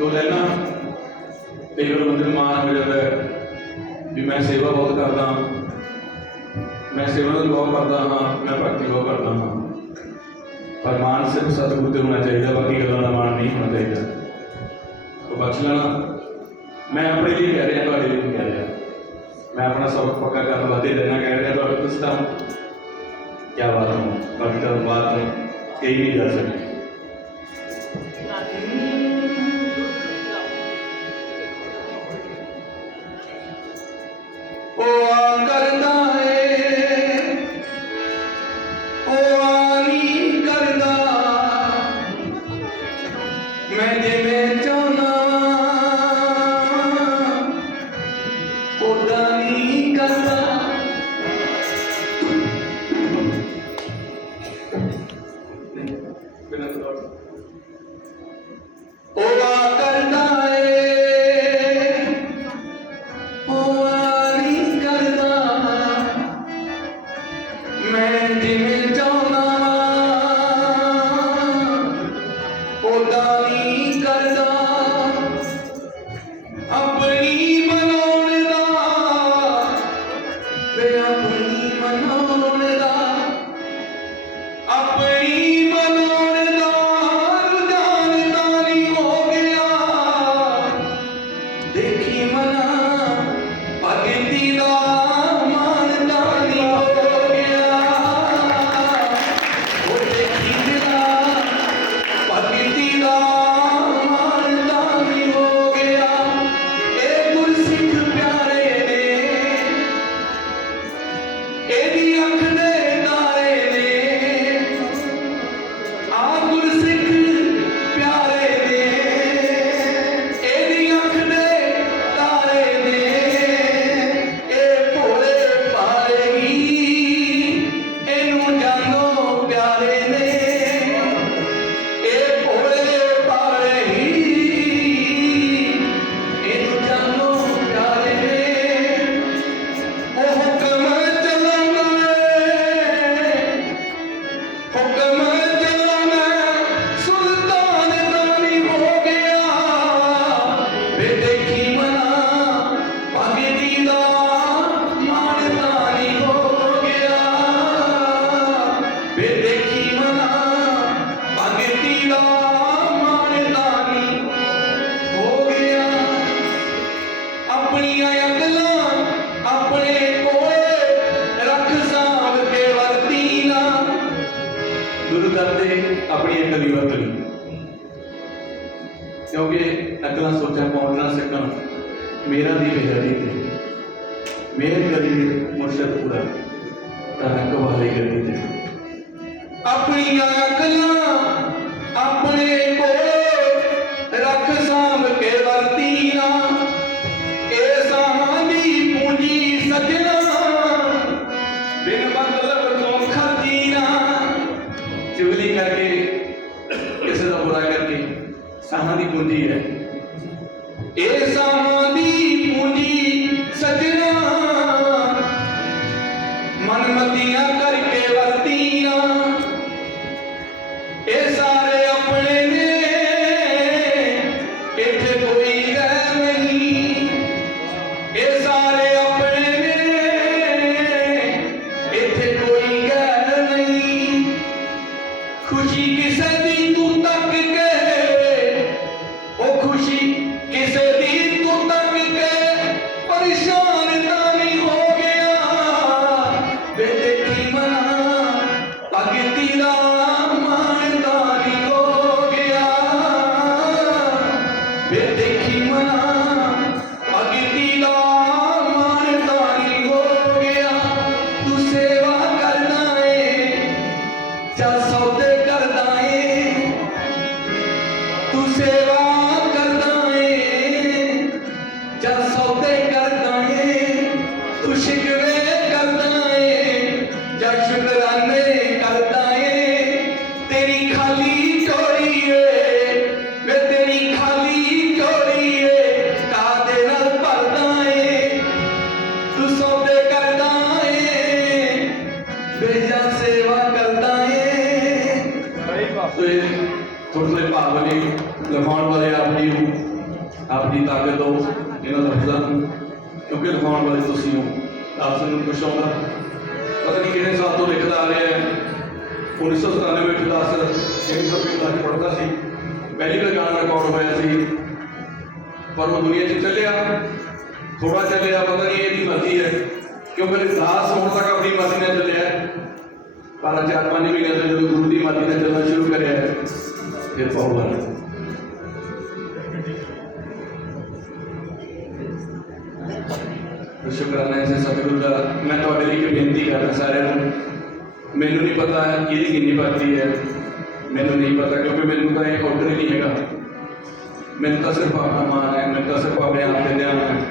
ਤੋਂ ਲੈਣਾ ਕਈ ਵਾਰ ਬੰਦੇ ਨੂੰ ਮਾਣ ਹੋ ਜਾਂਦਾ ਵੀ ਮੈਂ ਸੇਵਾ ਬਹੁਤ ਕਰਦਾ ਮੈਂ ਸੇਵਾ ਨੂੰ ਬਹੁਤ ਕਰਦਾ ਹਾਂ, ਮੈਂ ਭਗਤੀ ਬਹੁਤ ਕਰਦਾ ਹਾਂ। ਪਰ ਮਾਣ ਸਿਰਫ ਸਤਿਗੁਰੂ ਤੇ ਹੋਣਾ ਚਾਹੀਦਾ, ਬਾਕੀ ਗੱਲਾਂ ਦਾ ਮਾਣ ਨਹੀਂ ਹੋਣਾ ਚਾਹੀਦਾ। ਉਹ ਬਖਸ਼ ਲੈਣਾ। ਮੈਂ ਆਪਣੇ ਲਈ ਕਹਿ ਰਿਹਾ, ਤੁਹਾਡੇ ਲਈ ਕਹਿ ਰਿਹਾ। ਮੈਂ ਆਪਣਾ ਸਬਕ ਪੱਕਾ ਕਰਨ ਵਾਸਤੇ ਰਹਿਣਾ ਕਹਿ ਰਿਹਾ, ਤੁਹਾਡੇ ਤੁਸੀਂ ਤਾਂ ਕੀ ਬਾਤ ਹੈ। ਬਾਕੀ ਤਾਂ ਬਾਤ ਕਹੀ ਨਹੀਂ ਜਾ ਸਕਦੀ। ਉਹ ਆ ਕਰਦਾ ਏ। ਉਹ ਆ ਨਹੀਂ ਕਰਦਾ। ਮੈਂ ਜਿਵੇਂ ਗੁਰੂ ਦਰ ਤੇ ਆਪਣੀ ਅਕਲ ਹੀ ਲਈ। ਕਿਉਂਕਿ ਅਕਲਾਂ ਸੋਚਾਂ ਪਹੁੰਚਣਾ ਸਕਣ ਮੇਰਾ ਦੀ ਬੇਹਦੀ ਤੇ ਮੇਰ ਕਰੀ ਮੁਰਸ਼ਦ ਪੂਰਾ ਤਾਂ ਕਵਾਲੇ ਕਰੀ ਤੇ ਆਪਣੀਆਂ ਅਕਲਾਂ ਆਪਣੇ ਕੋਲ ਸਾਹਾਂ ਦੀ ਪੂੰਜੀ ਹੈ ਉਹ ਖੁਸ਼ੀ ਸੌਦੇ ਕਰਦਾ ਏ ਤੂੰ ਸ਼ਿਕਵੇ ਕਰਦਾ ਏ ਜਾਂ ਸ਼ੁਕਰਾਨੇ ਕਰਦਾ ਏ ਤੇਰੀ ਖਾਲੀ ਟੋਰੀ ਏ ਵੇ ਤੇਰੀ ਖਾਲੀ ਟੋਰੀ ਏ ਕਾਦੇ ਨਾਲ ਭਰਦਾ ਏ ਤੂੰ ਸੌਦੇ ਕਰਦਾ ਏ ਵੇ ਜਾਂ ਸੇਵਾ ਕਰਦਾ ਏ ਸਹੀ ਬਾਤ। ਤੇ ਥੋੜੇ ਭਾਵ ਨੇ ਲਖਾਉਣ ਵਾਲੇ ਆਪਣੀ ਆਪਣੀ ਤਾਕਤ ਦੋ ਇਹਨਾਂ ਲਫ਼ਜ਼ਾਂ ਨੂੰ ਕਿਉਂਕਿ ਲਿਖਾਉਣ ਵਾਲੇ ਤੁਸੀਂ ਹੋ। ਆਪ ਨੂੰ ਕੁਛ ਆਉਂਦਾ ਪਤਾ ਨਹੀਂ ਕਿਹੜੇ ਸਾਲ ਤੋਂ ਲਿਖਦਾ ਆ ਰਿਹਾ ਹੈ। 1997 ਵਿੱਚ 10 1950 ਚ ਪੜ੍ਹਦਾ ਸੀ। ਪਹਿਲੀ ਵਾਰ ਗਾਣਾ ਰਿਕਾਰਡ ਹੋਇਆ ਸੀ। ਪਰ ਉਹ ਦੁਨੀਆ 'ਚ ਚੱਲਿਆ। ਥੋੜਾ ਚੱਲਿਆ ਪਤਾ ਨਹੀਂ ਇਹਦੀ ਮਰਜ਼ੀ ਹੈ। ਕਿਉਂਕਿ ਦਾਸ ਹੁਣ ਤੱਕ ਆਪਣੀ ਮਰਜ਼ੀ ਨਾਲ ਚੱਲਿਆ। ਪਰ ਚਾਰ ਪੰਜ ਮਹੀਨੇ ਤੋਂ ਜਦੋਂ ਗੁਰੂ ਦੀ ਮਰਜ਼ੀ ਨਾਲ ਚੱਲਣਾ ਸ਼ੁਰੂ ਕਰਿਆ ਹੈ, ਫਿਰ ਪਾਉਗਾ ਸ਼ੁਕਰਾਨਾ ਹੈ ਸਤਿਗੁਰੂ ਦਾ। ਮੈਂ ਤੁਹਾਡੇ ਲਈ ਇੱਕ ਬੇਨਤੀ ਕਰਦਾ ਸਾਰਿਆਂ ਨੂੰ। ਮੈਨੂੰ ਨਹੀਂ ਪਤਾ ਇਹਦੀ ਕਿੰਨੀ ਭਰਤੀ ਹੈ। ਮੈਨੂੰ ਨਹੀਂ ਪਤਾ ਕਿਉਂਕਿ ਮੈਨੂੰ ਤਾਂ ਇਹ ਆਰਡਰ ਹੀ ਨਹੀਂ ਹੈਗਾ। ਮੈਨੂੰ ਤਾਂ ਸਿਰਫ ਆਪਣਾ ਮਾਣ ਹੈ। ਮੈਨੂੰ ਤਾਂ ਸਿਰਫ ਆਪਣੇ ਆਪ ਤੇ ਧਿਆਨ ਹੈ।